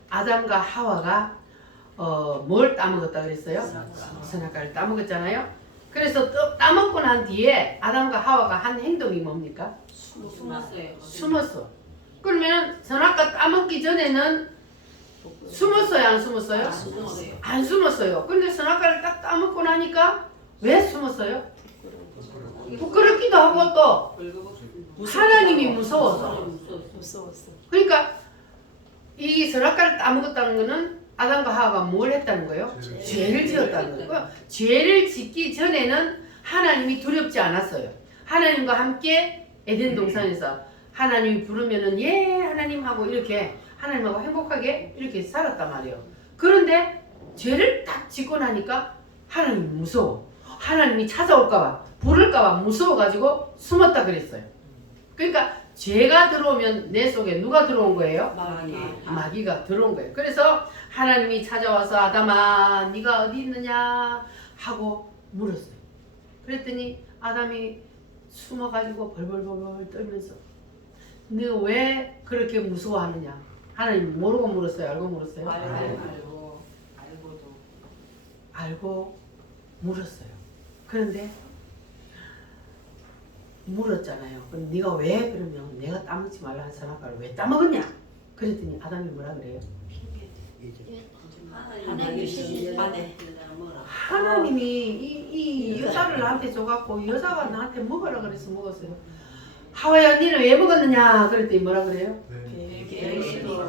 아담과 하와가 뭘 따먹었다 그랬어요? 선악과를 따먹었잖아요. 그래서 따먹고 난 뒤에 아담과 하와가 한 행동이 뭡니까? 숨었어. 그러면 선악과 따먹기 전에는 숨었어요, 안 숨었어요? 안 숨었어요. 근데 선악과를 딱 따먹고 나니까 왜 숨었어요? 부끄럽기도 하고 또 하나님이 무서워서. 그러니까 이 선악과를 따먹었다는 거는 아담과 하와가 뭘 했다는 거예요? 죄를 지었다는 거예요. 죄를 짓기 전에는 하나님이 두렵지 않았어요. 하나님과 함께 에덴 동산에서 하나님이 부르면은 예 하나님 하고 이렇게 하나님하고 행복하게 이렇게 살았단 말이에요. 그런데 죄를 딱 짓고 나니까 하나님이 무서워. 하나님이 찾아올까봐 부를까봐 무서워가지고 숨었다 그랬어요. 그러니까 죄가 들어오면 내 속에 누가 들어온 거예요? 마귀가 들어온 거예요. 그래서 하나님이 찾아와서 아담아 네가 어디 있느냐 하고 물었어요. 그랬더니 아담이 숨어가지고 벌벌벌벌 떨면서 너 왜 그렇게 무서워하느냐? 하나님 모르고 물었어요? 알고 물었어요? 알고 물었어요. 그런데 물었잖아요. 그럼 네가 왜 그러면 내가 따먹지 말라 한 선악과를 왜 따먹었냐? 그랬더니 아담이 뭐라 그래요? 하나님이 이 여자를 나한테 줘갖고 여자가 나한테 먹으라 그래서 먹었어요. 하와야 니는 왜 먹었느냐? 그랬더니 뭐라 그래요?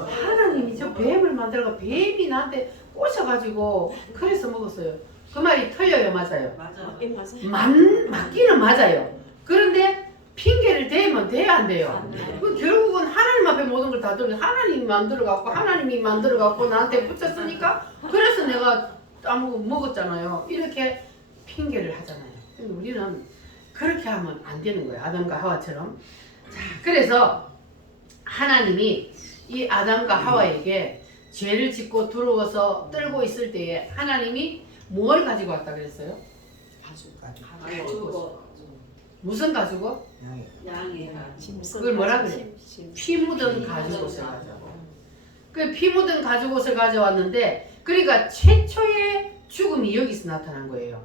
하나님이 저 뱀을 만들어가 뱀이 나한테 꼬셔가지고 그래서 먹었어요. 그 말이 틀려요? 맞아요? 맞기는 맞아요. 그런데 핑계를 대면 돼야 안 돼요. 결국은 하나님 앞에 모든 걸 다 돌려 하나님이 만들어갖고 하나님이 만들어갖고 나한테 붙였으니까 그래서 내가 먹었잖아요. 이렇게 핑계를 하잖아요. 근데 우리는 그렇게 하면 안 되는 거예요. 아담과 하와처럼. 자, 그래서 하나님이 이 아담과 하와에게 죄를 짓고 들어와서 떨고 있을 때에 하나님이 뭘 가지고 왔다 그랬어요? 가지고. 무슨 가지고? 그걸 뭐라 그래? 피 묻은 가죽옷을 가져와. 그 피 묻은 가죽옷을 가져왔는데, 그러니까 최초의 죽음이 여기서 나타난 거예요.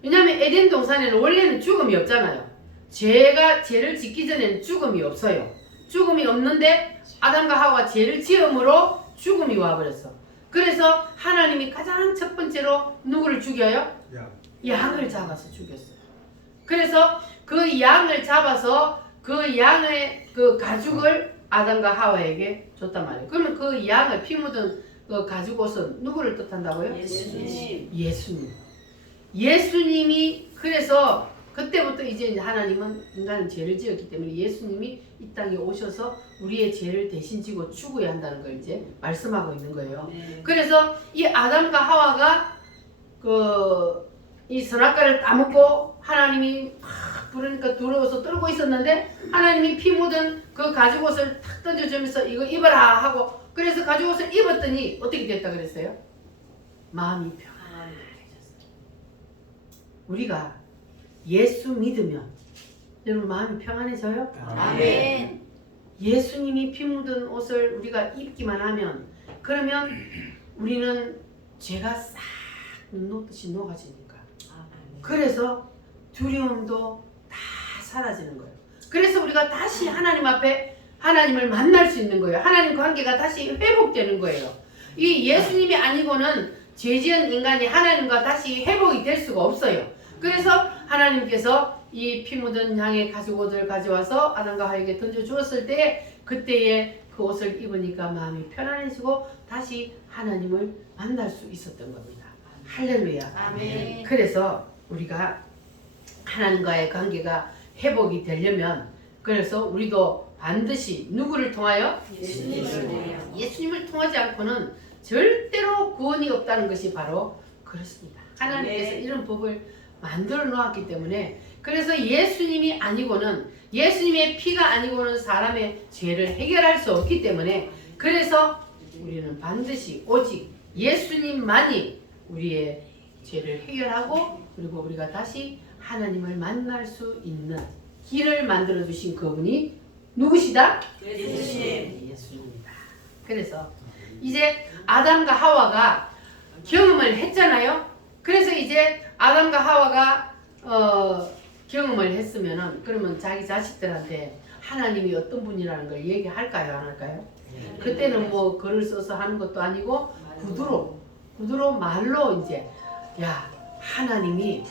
왜냐하면 에덴 동산에는 원래는 죽음이 없잖아요. 죄를 짓기 전에는 죽음이 없어요. 죽음이 없는데 아담과 하와가 죄를 지음으로 죽음이 와버렸어. 그래서 하나님이 가장 첫 번째로 누구를 죽여요? 양을 잡아서 죽였어요. 그래서 그 양을 잡아서 그 양의 그 가죽을 아담과 하와에게 줬단 말이에요. 그러면 그 양을 피 묻은 그 가죽 옷은 누구를 뜻한다고요? 예수님. 예수님이 그래서 그때부터 이제 하나님은 인간은 죄를 지었기 때문에 예수님이 이 땅에 오셔서 우리의 죄를 대신 지고 죽어야 한다는 걸 이제 말씀하고 있는 거예요. 네. 그래서 이 아담과 하와가 이 선악과를 따먹고 하나님이 막 부르니까 두려워서 떨고 있었는데 하나님이 피 묻은 그 가죽 옷을 탁 던져주면서 이거 입어라 하고 그래서 가죽 옷을 입었더니 어떻게 됐다 그랬어요? 마음이 평안해졌어요. 우리가 예수 믿으면 여러분 마음이 평안해져요? 아멘. 예수님이 피 묻은 옷을 우리가 입기만 하면 그러면 우리는 죄가 싹 녹듯이 녹아지니까 그래서 두려움도 다 사라지는 거예요. 그래서 우리가 다시 하나님 앞에 하나님을 만날 수 있는 거예요. 하나님 관계가 다시 회복되는 거예요. 이 예수님이 아니고는 죄지은 인간이 하나님과 다시 회복이 될 수가 없어요. 그래서 하나님께서 이 피 묻은 양의 가죽 옷을 가져와서 아담과 하와에게 던져 주었을 때 그때에 그 옷을 입으니까 마음이 편안해지고 다시 하나님을 만날 수 있었던 겁니다. 할렐루야. 아멘. 그래서 우리가 하나님과의 관계가 회복이 되려면 그래서 우리도 반드시 누구를 통하여? 예수님을 통하지 않고는 절대로 구원이 없다는 것이 바로 그렇습니다. 하나님께서 네. 이런 법을 만들어 놓았기 때문에 그래서 예수님이 아니고는 예수님의 피가 아니고는 사람의 죄를 해결할 수 없기 때문에 그래서 우리는 반드시 오직 예수님만이 우리의 죄를 해결하고 그리고 우리가 다시 하나님을 만날 수 있는 길을 만들어 주신 그분이 누구시다? 예수님. 예수님입니다. 그래서 이제 아담과 하와가 경험을 했잖아요. 그래서 이제 아담과 하와가 경험을 했으면은 그러면 자기 자식들한테 하나님이 어떤 분이라는 걸 얘기할까요? 안 할까요? 그때는 뭐 글을 써서 하는 것도 아니고 구두로 말로 이제 야 하나님이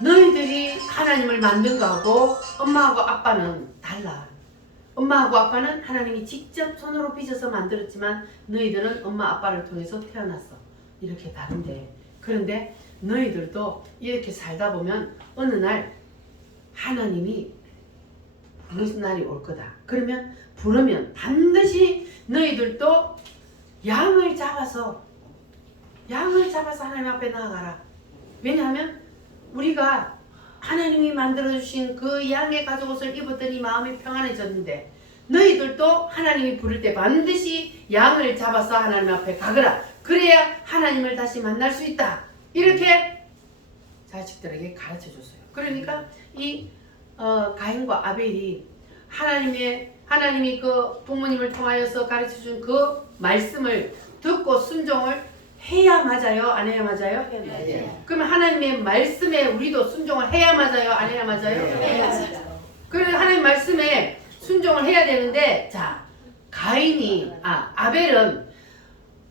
너희들이 하나님을 만든 거하고 엄마하고 아빠는 달라. 엄마하고 아빠는 하나님이 직접 손으로 빚어서 만들었지만 너희들은 엄마 아빠를 통해서 태어났어. 이렇게 다른데 그런데 너희들도 이렇게 살다 보면 어느 날 하나님이 부르는 날이 올 거다. 그러면 부르면 반드시 너희들도 양을 잡아서 하나님 앞에 나아가라. 왜냐하면 우리가 하나님이 만들어주신 그 양의 가죽옷을 입었더니 마음이 평안해졌는데 너희들도 하나님이 부를 때 반드시 양을 잡아서 하나님 앞에 가거라. 그래야 하나님을 다시 만날 수 있다. 이렇게 자식들에게 가르쳐줬어요. 그러니까 이 가인과 아벨이 하나님이 그 부모님을 통하여서 가르쳐준 그 말씀을 듣고 순종을 해야 맞아요? 안 해야 맞아요? 네. 그러면 하나님의 말씀에 우리도 순종을 해야 맞아요? 안 해야 맞아요? 네. 그래서 하나님 말씀에 순종을 해야 되는데 자 아벨은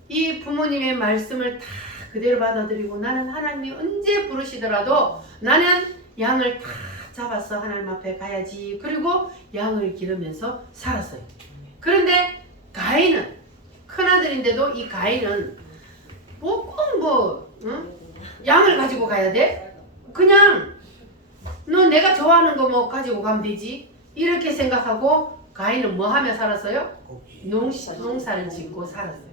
이 부모님의 말씀을 다 그대로 받아들이고 나는 하나님이 언제 부르시더라도 나는 양을 다 잡아서 하나님 앞에 가야지. 그리고 양을 기르면서 살았어요. 그런데 가인은 큰아들인데도 이 가인은 양을 가지고 가야 돼? 그냥 너 내가 좋아하는 거 뭐 가지고 가면 되지. 이렇게 생각하고 가인은 뭐 하며 살았어요? 농사를 짓고 살았어요.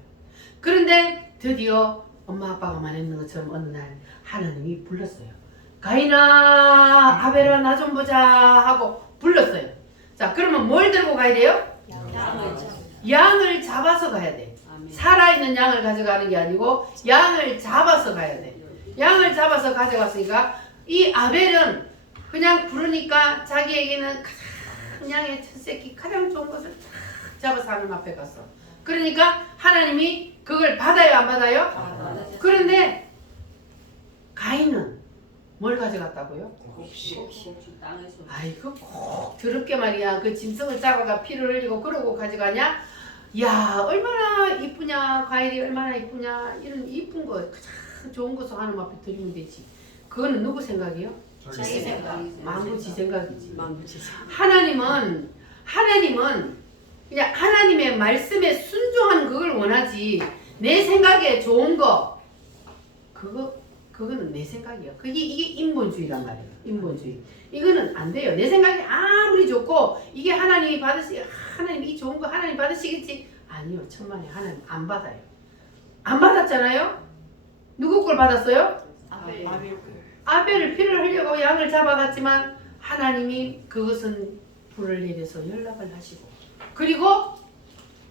그런데 드디어 엄마 아빠가 말했는 것처럼 어느 날 하나님이 불렀어요. 가인아 아벨아 나 좀 보자 하고 불렀어요. 자 그러면 뭘 들고 가야 돼요? 양을 잡아서 가야 돼. 살아있는 양을 가져가는 게 아니고 양을 잡아서 가야 돼. 양을 잡아서 가져갔으니까 이 아벨은 그냥 부르니까 자기에게는 가장 양의 첫 새끼 가장 좋은 것을 탁 잡아서 하나님 앞에 갔어. 그러니까 하나님이 그걸 받아요 안 받아요? 그런데 가인은 뭘 가져갔다고요? 아이고 꼭 더럽게 말이야. 그 짐승을 잡아가 피를 흘리고 그러고 가져가냐? 야 얼마나 이쁘냐. 가인이 얼마나 이쁘냐. 이런 이쁜 거 가장 좋은 것을 하나님 앞에 드리면 되지. 그거는 누구 생각이요? 자기 생각. 만구지 생각이지. 하나님은 그냥 하나님의 말씀에 순종하는 그걸 원하지. 내 생각에 좋은 거 그거는 내 생각이야. 이게 인본주의란 말이에요. 인본주의. 이거는 안 돼요. 내 생각이 아무리 좋고 이게 하나님 이 좋은 거 하나님 받으시겠지? 아니요. 천만에 하나님 안 받아요. 안 받았잖아요. 누구 걸 받았어요? 아벨을 피를 흘려고 양을 잡아갔지만 하나님이 그것은 불을 내려서 연락을 하시고, 그리고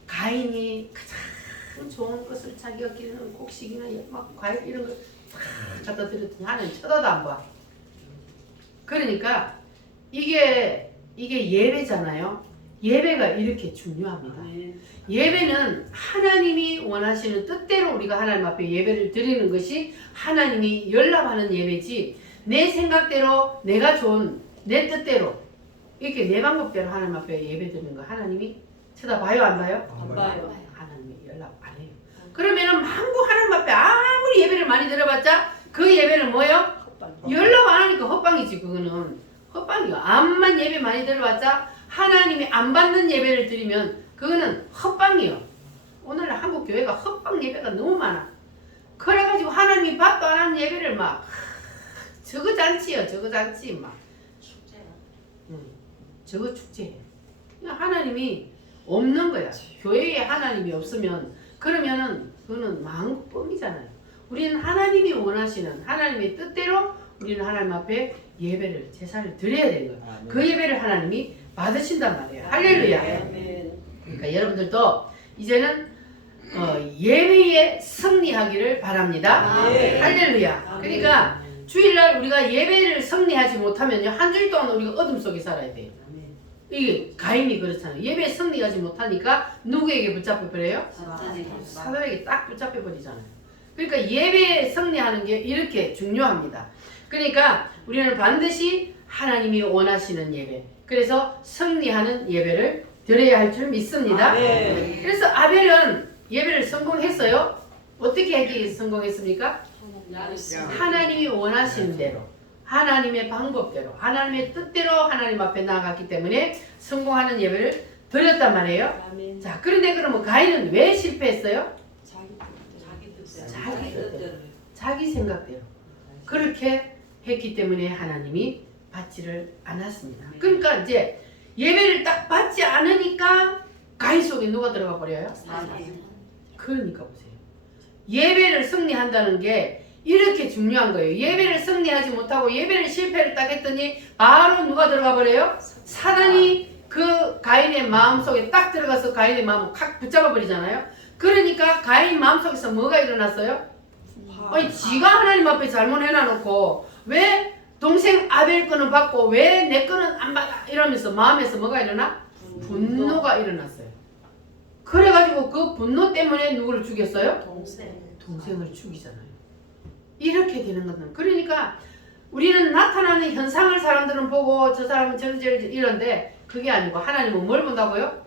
가인이 가장 좋은 것을 자기가 기르는 곡식이나 막 과일 이런 걸 다 갖다 드렸더니 하나님 쳐다도 안 봐. 그러니까 이게 예배잖아요. 예배가 이렇게 중요합니다. 예배는 하나님이 원하시는 뜻대로 우리가 하나님 앞에 예배를 드리는 것이 하나님이 연락하는 예배지, 내 생각대로 내가 좋은 내 뜻대로 이렇게 내 방법대로 하나님 앞에 예배 드리는 거 하나님이 쳐다봐요 안 봐요? 안 봐요. 하나님이 연락 안 해요. 그러면은 만구 하나님 앞에 아무리 예배를 많이 드려봤자 그 예배는 뭐예요? 연락 안 하니까 헛방이지. 그거는 헛방이요. 암만 예배 많이 들어봤자 하나님이 안 받는 예배를 드리면 그거는 헛방이요. 오늘날 한국 교회가 헛방 예배가 너무 많아. 그래가지고 하나님이 밥도 안 하는 예배를 막 저거 잔치요. 저거 잔치 막 저거 축제예요. 하나님이 없는 거야. 교회에 하나님이 없으면 그러면은 그거는 마음 뻥이잖아요. 우리는 하나님이 원하시는 하나님의 뜻대로 우리는 하나님 앞에 예배를 제사를 드려야 되는 거예요. 그 예배를 하나님이 받으신단 말이에요. 할렐루야. 그러니까 여러분들도 이제는 예배에 승리하기를 바랍니다. 할렐루야. 그러니까 주일날 우리가 예배를 승리하지 못하면요, 한 주일 동안 우리가 어둠 속에 살아야 돼요. 이게 가인이 그렇잖아요. 예배에 승리하지 못하니까 누구에게 붙잡혀 버려요? 사단에게 딱 붙잡혀 버리잖아요. 그러니까 예배에 승리하는 게 이렇게 중요합니다. 그러니까 우리는 반드시 하나님이 원하시는 예배, 그래서 승리하는 예배를 드려야 할 줄 믿습니다. 그래서 아벨은 예배를 성공했어요. 어떻게 하기 성공했습니까? 하나님이 원하시는 대로, 하나님의 방법대로, 하나님의 뜻대로 하나님 앞에 나아갔기 때문에 성공하는 예배를 드렸단 말이에요. 자, 그런데 그러면 가인은 왜 실패했어요? 자기 생각대로 그렇게 했기 때문에 하나님이 받지를 않았습니다. 그러니까 이제 예배를 딱 받지 않으니까 가인 속에 누가 들어가 버려요? 그러니까 보세요. 예배를 승리한다는 게 이렇게 중요한 거예요. 예배를 승리하지 못하고 예배를 실패를 딱 했더니 바로 누가 들어가 버려요? 사단이 그 가인의 마음속에 딱 들어가서 가인의 마음을 확 붙잡아 버리잖아요. 그러니까 가인 마음속에서 뭐가 일어났어요? 아니 지가 하나님 앞에 잘못 해놔놓고 왜 동생 아벨 거는 받고 왜 내 거는 안 받아 이러면서 마음에서 뭐가 일어나? 분노가 일어났어요. 그래가지고 그 분노 때문에 누구를 죽였어요? 동생을 죽이잖아요. 이렇게 되는 거는, 그러니까 우리는 나타나는 현상을 사람들은 보고 저 사람은 저런저런 이런데 그게 아니고 하나님은 뭘 본다고요?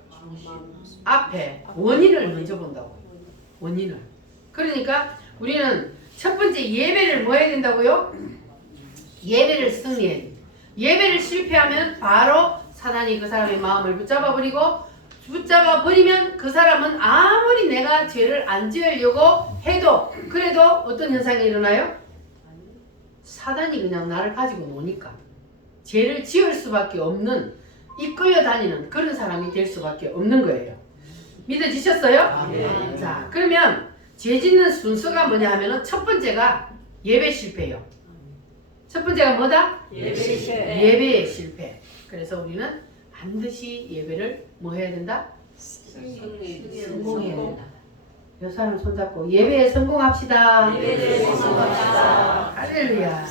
앞에 원인을 먼저 본다고요. 원인을. 그러니까 우리는 첫 번째 예배를 뭐 해야 된다고요? 예배를 승리해야 돼. 예배를 실패하면 바로 사단이 그 사람의 마음을 붙잡아 버리면 그 사람은 아무리 내가 죄를 안 지으려고 해도 그래도 어떤 현상이 일어나요? 사단이 그냥 나를 가지고 노니까 죄를 지을 수밖에 없는, 이끌려 다니는 그런 사람이 될 수밖에 없는 거예요. 믿어지셨어요? 자, 그러면 죄 짓는 순서가 뭐냐 하면은 첫 번째가 예배 실패예요. 첫 번째가 뭐다? 예배의 실패. 그래서 우리는 반드시 예배를 뭐 해야 된다? 성공해야 된다. 여 사람 손잡고 예배에 성공합시다. 할렐루야.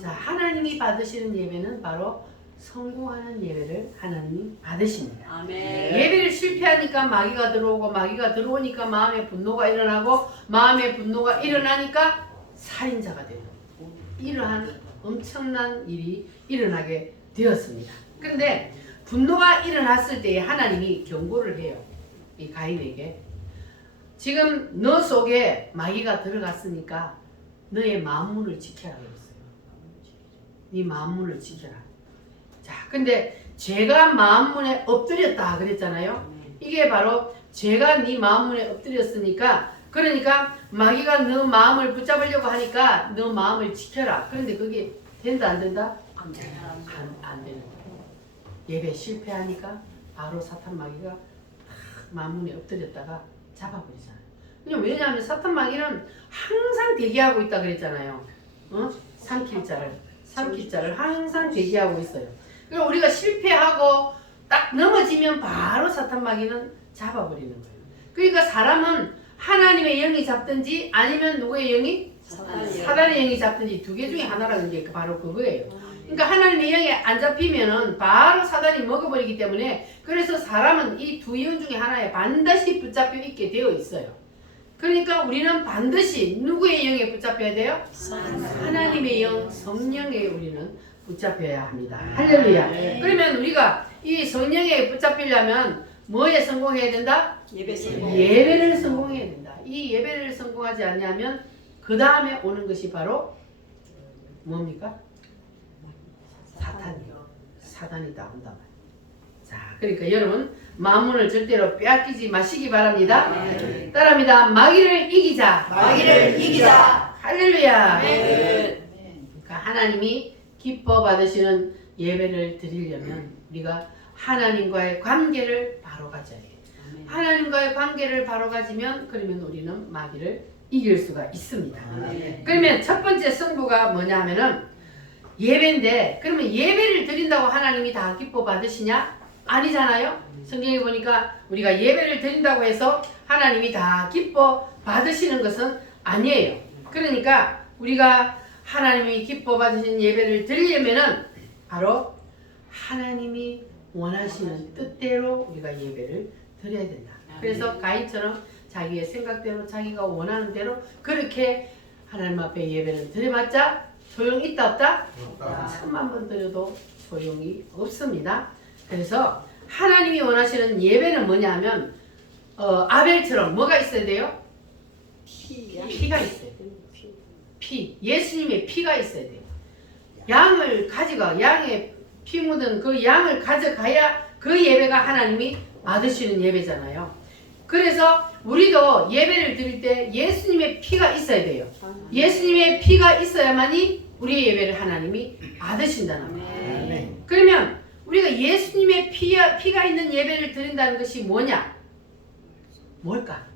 자, 하나님이 받으시는 예배는 바로 성공하는 예배를 하나님이 받으십니다. 예배를 실패하니까 마귀가 들어오고, 마귀가 들어오니까 마음의 분노가 일어나고, 마음의 분노가 일어나니까 살인자가 돼요. 이러한 엄청난 일이 일어나게 되었습니다. 그런데 분노가 일어났을 때에 하나님이 경고를 해요. 이 가인에게. 지금 너 속에 마귀가 들어갔으니까 너의 만문을 지켜라 그랬어요. 네 만문을 지켜라. 자, 근데 죄가 만문에 엎드렸다 그랬잖아요. 이게 바로 죄가 네 만문에 엎드렸으니까, 그러니까 마귀가 너 마음을 붙잡으려고 하니까 너 마음을 지켜라. 그런데 그게 된다 안 된다? 안 되는 거예요. 예배 실패하니까 바로 사탄 마귀가 탁 만문에 엎드렸다가 잡아버리잖아요. 왜냐하면 사탄 마귀는 항상 대기하고 있다 그랬잖아요. 삼킬 자를 항상 대기하고 있어요. 그리고 우리가 실패하고 딱 넘어지면 바로 사탄 마귀는 잡아버리는 거예요. 그러니까 사람은 하나님의 영이 잡든지 아니면 누구의 영이? 사단의 영이 잡든지 두 개 중에 하나라는 게 바로 그거예요. 그러니까 하나님의 영이 안 잡히면은 바로 사단이 먹어버리기 때문에, 그래서 사람은 이 두 영 중에 하나에 반드시 붙잡혀 있게 되어 있어요. 그러니까 우리는 반드시 누구의 영에 붙잡혀야 돼요? 하나님의 영, 성령에 우리는 붙잡혀야 합니다. 할렐루야. 그러면 우리가 이 성령에 붙잡히려면 뭐에 성공해야 된다? 예배를 성공해야 된다. 이 예배를 성공하지 않냐면 그 다음에 오는 것이 바로 뭡니까? 사단이 나온다. 자, 그러니까 여러분 만문을 절대로 빼앗기지 마시기 바랍니다. 따라합니다. 마귀를 이기자. 할렐루야. 그러니까 하나님이 기뻐 받으시는 예배를 드리려면 우리가 하나님과의 관계를 바로 가져야 해요. 하나님과의 관계를 바로 가지면 그러면 우리는 마귀를 이길 수가 있습니다. 그러면 첫 번째 승부가 뭐냐 하면은 예배인데, 그러면 예배를 드린다고 하나님이 다 기뻐 받으시냐? 아니잖아요. 성경에 보니까 우리가 예배를 드린다고 해서 하나님이 다 기뻐 받으시는 것은 아니에요. 그러니까 우리가 하나님이 기뻐 받으신 예배를 드리려면은 바로 하나님이 원하시는 뜻대로 우리가 예배를 드려야 된다. 그래서 가인처럼 자기의 생각대로 자기가 원하는 대로 그렇게 하나님 앞에 예배를 드려봤자 소용이 있다 없다? 1000만 번 드려도 소용이 없습니다. 그래서 하나님이 원하시는 예배는 뭐냐 하면 아벨처럼 뭐가 있어야 돼요? 피가 있어야 돼요. 예수님의 피가 있어야 돼요. 양을 가져가, 양의 피 묻은 그 양을 가져가야 그 예배가 하나님이 받으시는 예배잖아요. 그래서 우리도 예배를 드릴 때 예수님의 피가 있어야 돼요. 예수님의 피가 있어야만이 우리의 예배를 하나님이 받으신다는 거예요. 그러면 우리가 예수님의 피가 있는 예배를 드린다는 것이 뭐냐? 뭘까?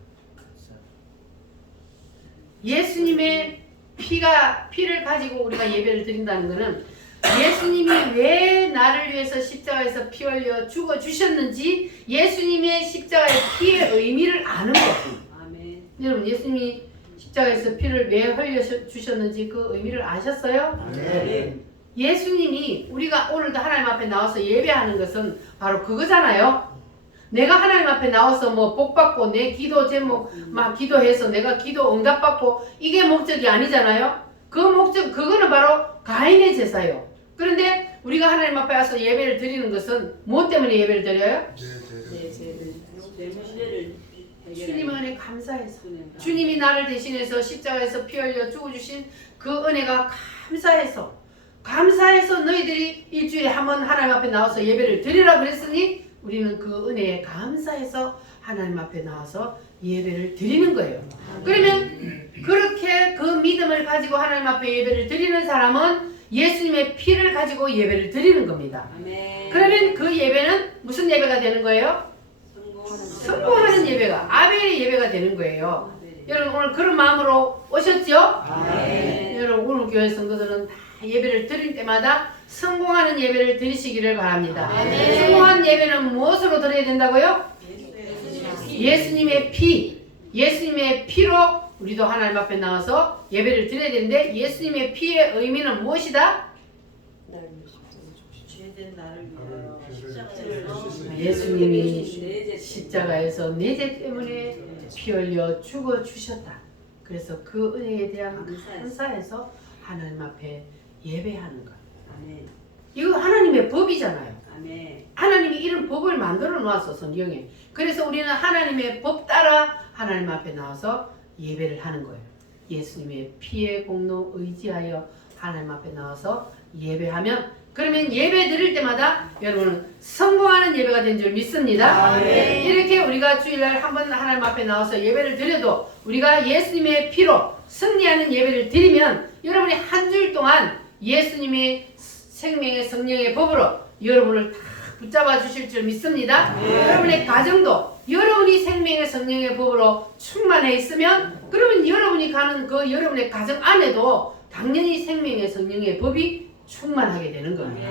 예수님의 피를 가지고 우리가 예배를 드린다는 것은 예수님이 왜 나를 위해서 십자가에서 피 흘려 죽어 주셨는지 예수님의 십자가의 피의 의미를 아는 거예요. 여러분, 예수님이 십자가에서 피를 왜 흘려 주셨는지 그 의미를 아셨어요? 예수님이 우리가 오늘도 하나님 앞에 나와서 예배하는 것은 바로 그거잖아요. 내가 하나님 앞에 나와서 뭐 복받고 내 기도 제목 막 기도해서 내가 기도 응답받고 이게 목적이 아니잖아요. 그 목적, 그거는 바로 가인의 제사예요. 그런데 우리가 하나님 앞에 와서 예배를 드리는 것은 무엇 때문에 예배를 드려요? 주님의 은혜 감사해서, 주님이 나를 대신해서 십자가에서 피 흘려 죽어주신 그 은혜가 감사해서 너희들이 일주일에 한 번 하나님 앞에 나와서 예배를 드리라 그랬으니 우리는 그 은혜에 감사해서 하나님 앞에 나와서 예배를 드리는 거예요. 그러면 그렇게 그 믿음을 가지고 하나님 앞에 예배를 드리는 사람은 예수님의 피를 가지고 예배를 드리는 겁니다. 그러면 그 예배는 무슨 예배가 되는 거예요? 성공하는 예배가, 아벨의 예배가 되는 거예요. 여러분 오늘 그런 마음으로 오셨죠? 여러분 오늘 교회 성도들은 다 예배를 드릴 때마다 성공하는 예배를 드리시기를 바랍니다. 성공한 예배는 무엇으로 드려야 된다고요? 예수님의 피로 우리도 하나님 앞에 나와서 예배를 드려야 되는데 예수님의 피의 의미는 무엇이다? 예수님이 십자가에서 내 죄 때문에 피 흘려 죽어 주셨다. 그래서 그 은혜에 대한 감사해서 하나님 앞에 예배하는 것. 아멘. 이거 하나님의 법이잖아요. 아멘. 하나님이 이런 법을 만들어 놓았어, 성경에. 그래서 우리는 하나님의 법 따라 하나님 앞에 나와서 예배를 하는 거예요. 예수님의 피의 공로 의지하여 하나님 앞에 나와서 예배하면, 그러면 예배 드릴 때마다 여러분은 성공하는 예배가 된 줄 믿습니다. 아멘. 이렇게 우리가 주일날 한번 하나님 앞에 나와서 예배를 드려도 우리가 예수님의 피로 승리하는 예배를 드리면 여러분이 한 주일 동안 예수님이 생명의 성령의 법으로 여러분을 다 붙잡아 주실 줄 믿습니다. 여러분의 가정도 여러분이 생명의 성령의 법으로 충만해 있으면 그러면 여러분이 가는 그 여러분의 가정 안에도 당연히 생명의 성령의 법이 충만하게 되는 겁니다.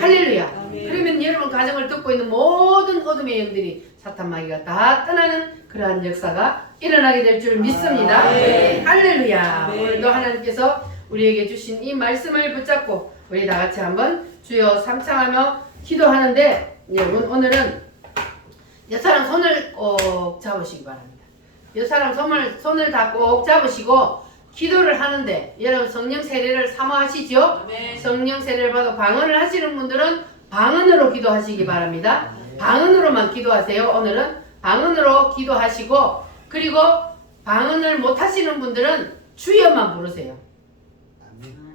할렐루야. 그러면 여러분 가정을 듣고 있는 모든 어둠의 영들이 사탄 마귀가 다 떠나는 그러한 역사가 일어나게 될 줄 믿습니다. 할렐루야. 오늘도 하나님께서 우리에게 주신 이 말씀을 붙잡고 우리 다 같이 한번 주여 삼창하며 기도하는데, 여러분 오늘은 옆 사람 손을 꼭 잡으시기 바랍니다. 옆 사람 손을 다 꼭 잡으시고 기도를 하는데, 여러분 성령 세례를 사모하시죠? 성령 세례를 받아 방언을 하시는 분들은 방언으로 기도하시기 바랍니다. 방언으로만 기도하세요. 오늘은 방언으로 기도하시고, 그리고 방언을 못 하시는 분들은 주여만 부르세요.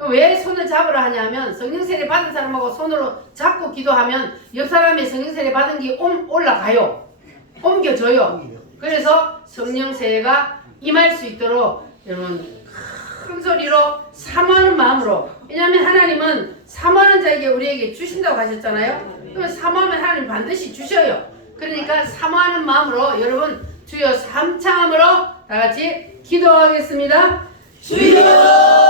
왜 손을 잡으라 하냐면 성령 세례 받은 사람하고 손으로 잡고 기도하면 옆 사람의 성령 세례 받은 게 올라가요. 옮겨져요. 그래서 성령 세례가 임할 수 있도록 여러분 큰 소리로 사모하는 마음으로, 왜냐하면 하나님은 사모하는 자에게 우리에게 주신다고 하셨잖아요. 그러면 사모하면 하나님 반드시 주셔요. 그러니까 사모하는 마음으로 여러분 주여 삼창함으로 다 같이 기도하겠습니다. 주여